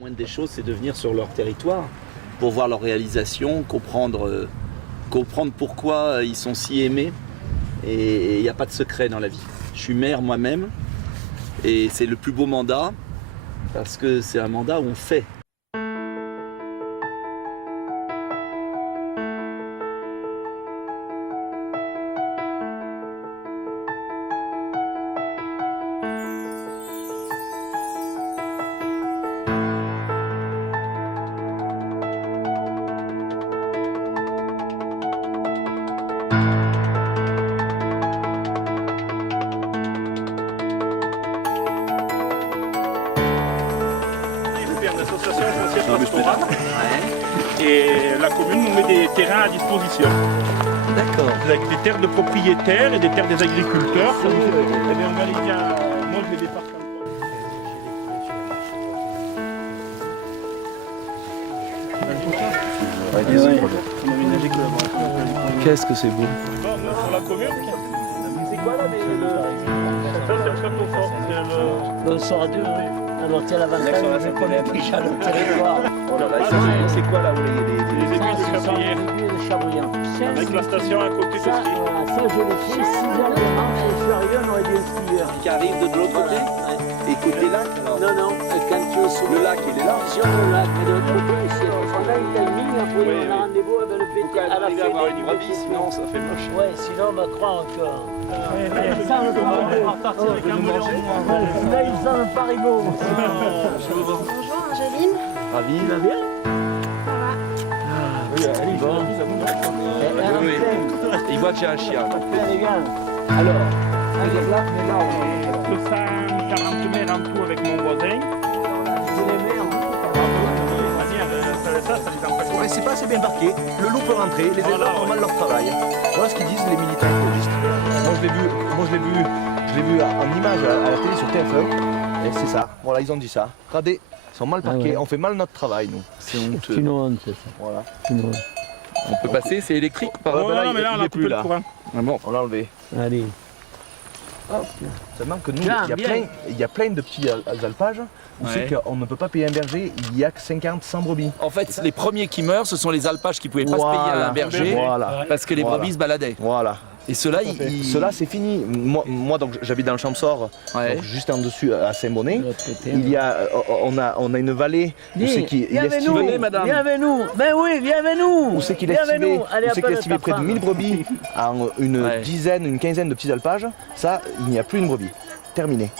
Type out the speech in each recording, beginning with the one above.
La moindre des choses, c'est de venir sur leur territoire pour voir leur réalisation, comprendre pourquoi ils sont si aimés. Et il n'y a pas de secret dans la vie. Je suis maire moi-même et c'est le plus beau mandat parce que c'est un mandat où on fait. L'association foncière pastorale et la commune nous met des terrains à disposition. D'accord. Avec des terres de propriétaires et des terres des agriculteurs. Eh bien, on va les dire, moi je les départage. Qu'est-ce que c'est beau. Sur la commune, c'est quoi là ça c'est le château fort. Le sort de alors tiens l'avantage, je connais déjà le territoire. C'est quoi là Les aiguilles de Chabrier. De Chabrier. Avec la station à côté de Ça, ski. ça je l'ai fait 6 heures de manche et je suis arrivé, on aurait dit un skieur. qui arrive de l'autre côté? Et côté lac? Non, quand tu es sur Le lac, il est là. sur le lac, mais de l'autre côté, on a une timing, après Oui, on a rendez-vous avec le PT à la Arriver à avoir fin une du brebis, PT. sinon ça fait moche. Ouais, sinon on va croire que... Ça, on va repartir avec un manger. Là, ils sont un parigot. Bonjour Angéline. Ravi. Tu vas bien? Ça va? Oui. Il voit que j'ai un chien. Les gars. Alors, là, 240 mètres en tout avec mon voisin. vous les mettez Ça les empêche. Ouais, c'est pas assez bien marqué. Le loup peut rentrer, les éleveurs font mal leur travail. Voilà ce qu'ils disent les militants écologistes. Moi je l'ai vu en image à la télé sur TF1. Et c'est ça. Voilà, ils ont dit ça. Regardez, ils sont mal parqués. ouais. On fait mal notre travail, nous. C'est C'est honteux. une honte, c'est ça. Voilà. C'est une honte. On peut passer, c'est électrique ou pas? Ouais, ben là, Non, mais là, il on a est coupé plus le là. courant. Ah bon. On l'a enlevé. Allez. Seulement que nous, Tiens, il y a plein de petits alpages où Ouais. c'est qu'on ne peut pas payer un berger, il n'y a que 50-100 brebis. En fait, les premiers qui meurent, ce sont les alpages qui ne pouvaient pas se payer à un berger Voilà. parce que les Voilà. brebis se baladaient. Voilà. Et ceux-là, Cela c'est fini. Moi donc j'habite dans le Champsor, Ouais. donc juste en dessus à Saint-Bonnet. De l'autre côté, Il y a, on a une vallée où c'est qui viens avec nous, Venez, madame. viens avec nous. Ben oui, viens avec nous. où c'est qu'il Viens est avec estimé, nous. Allez, appelle près de ta 1000 femme. brebis en une Ouais. dizaine, une quinzaine de petits alpages. Ça, il n'y a plus une brebis. Terminé.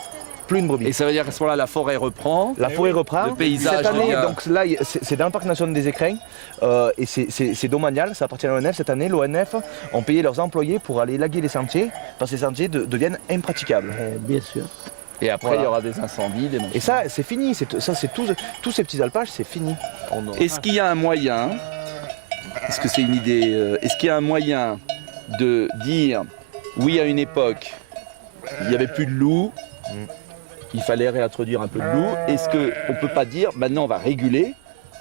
Plus une brebis. Et ça veut dire qu'à ce moment-là, la forêt reprend. La forêt reprend. Le paysage Cette année, devient- donc là, c'est dans le parc national des Écrins et c'est domanial, ça appartient à l'ONF. Cette année, l'ONF ont payé leurs employés pour aller laguer les sentiers parce que les sentiers deviennent impraticables. Bien sûr. Et après, Voilà. il y aura des incendies, des machins. Et ça, c'est fini. Ça, c'est tous ces petits alpages, c'est fini. Est-ce qu'il y a un moyen, est-ce que c'est une idée, est-ce qu'il y a un moyen de dire, oui, à une époque, il n'y avait plus de loups, il fallait réintroduire un peu de loups. Est-ce qu'on ne peut pas dire, maintenant on va réguler,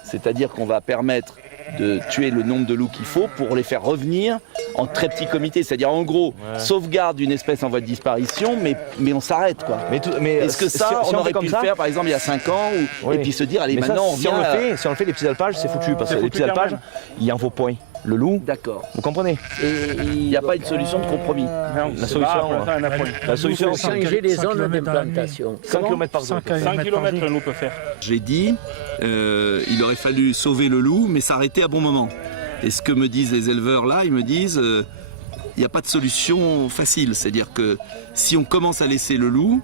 c'est-à-dire qu'on va permettre de tuer le nombre de loups qu'il faut pour les faire revenir en très petits comités, c'est-à-dire en gros, sauvegarde d'une espèce en voie de disparition, mais on s'arrête quoi. Mais Est-ce que ça, si on aurait fait pu comme le ça, faire par exemple il y a 5 ans Oui. et puis se dire, allez mais ça, maintenant on si on revient le fait, si on le fait, les petits alpages, c'est foutu parce que C'est les foutu petits quand alpages, même. il en vaut point. Le loup, D'accord. vous comprenez? Il n'y a pas une solution de compromis. La solution, la solution, c'est Changer les zones d'implantation. 100 km par jour. 100 km un loup peut faire. J'ai dit, il aurait fallu sauver le loup, mais s'arrêter à bon moment. Et ce que me disent les éleveurs là, ils me disent, il n'y a pas de solution facile. C'est-à-dire que si on commence à laisser le loup,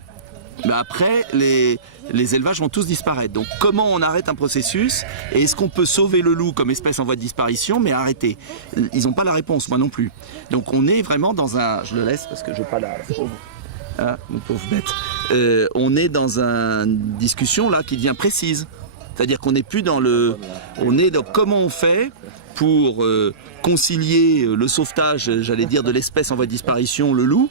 bah après, les élevages vont tous disparaître. Donc comment on arrête un processus? Et est-ce qu'on peut sauver le loup comme espèce en voie de disparition, mais arrêter? Ils n'ont pas la réponse, moi non plus. Donc on est vraiment dans un... Je le laisse parce que je n'ai pas la... Hein, mon pauvre bête. On est dans une discussion là qui devient précise. C'est-à-dire qu'on n'est plus dans le... On est dans comment on fait pour concilier le sauvetage, j'allais dire, de l'espèce en voie de disparition, le loup,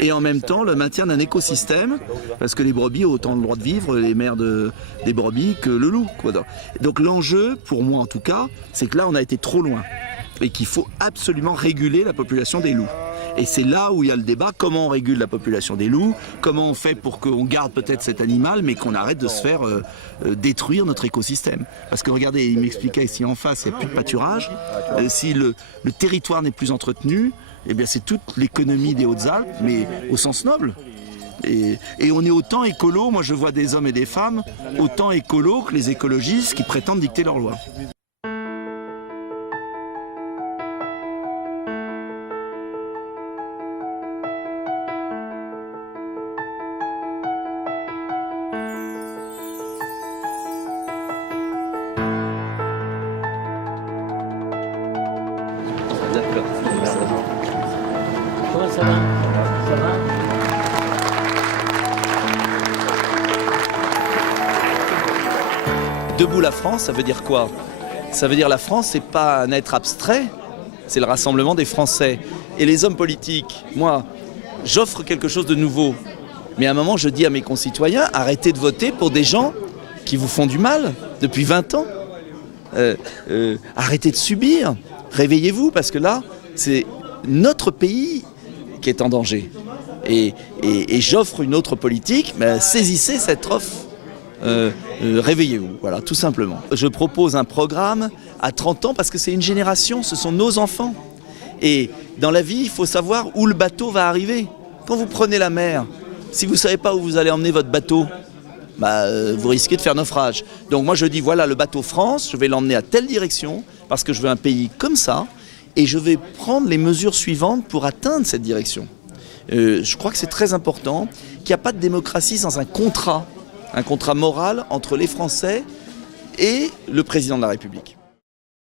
et en même temps le maintien d'un écosystème, parce que les brebis ont autant le droit de vivre, les mères des brebis, que le loup, quoi. Donc l'enjeu, pour moi en tout cas, c'est que là on a été trop loin, et qu'il faut absolument réguler la population des loups. Et c'est là où il y a le débat, comment on régule la population des loups, comment on fait pour qu'on garde peut-être cet animal, mais qu'on arrête de se faire détruire notre écosystème. Parce que regardez, il m'expliquait ici en face, il n'y a plus de pâturage. Si le territoire n'est plus entretenu, eh bien c'est toute l'économie des Hautes-Alpes, mais au sens noble. Et on est autant écolo, moi je vois des hommes et des femmes, autant écolo que les écologistes qui prétendent dicter leurs lois. D'accord. Comment ça va? Ça va? Debout la France, ça veut dire quoi? Ça veut dire la France, c'est pas un être abstrait, c'est le rassemblement des Français. Et les hommes politiques, moi, j'offre quelque chose de nouveau. Mais à un moment, je dis à mes concitoyens, arrêtez de voter pour des gens qui vous font du mal depuis 20 ans. Arrêtez de subir, réveillez-vous, parce que là, c'est notre pays qui est en danger. Et j'offre une autre politique, mais saisissez cette offre. Réveillez-vous, voilà, tout simplement. Je propose un programme à 30 ans parce que c'est une génération, ce sont nos enfants. Et dans la vie, il faut savoir où le bateau va arriver. Quand vous prenez la mer, si vous ne savez pas où vous allez emmener votre bateau, vous risquez de faire naufrage. Donc moi je dis, voilà le bateau France, je vais l'emmener à telle direction parce que je veux un pays comme ça et je vais prendre les mesures suivantes pour atteindre cette direction. Je crois que c'est très important qu'il n'y a pas de démocratie sans un contrat moral entre les Français et le président de la République.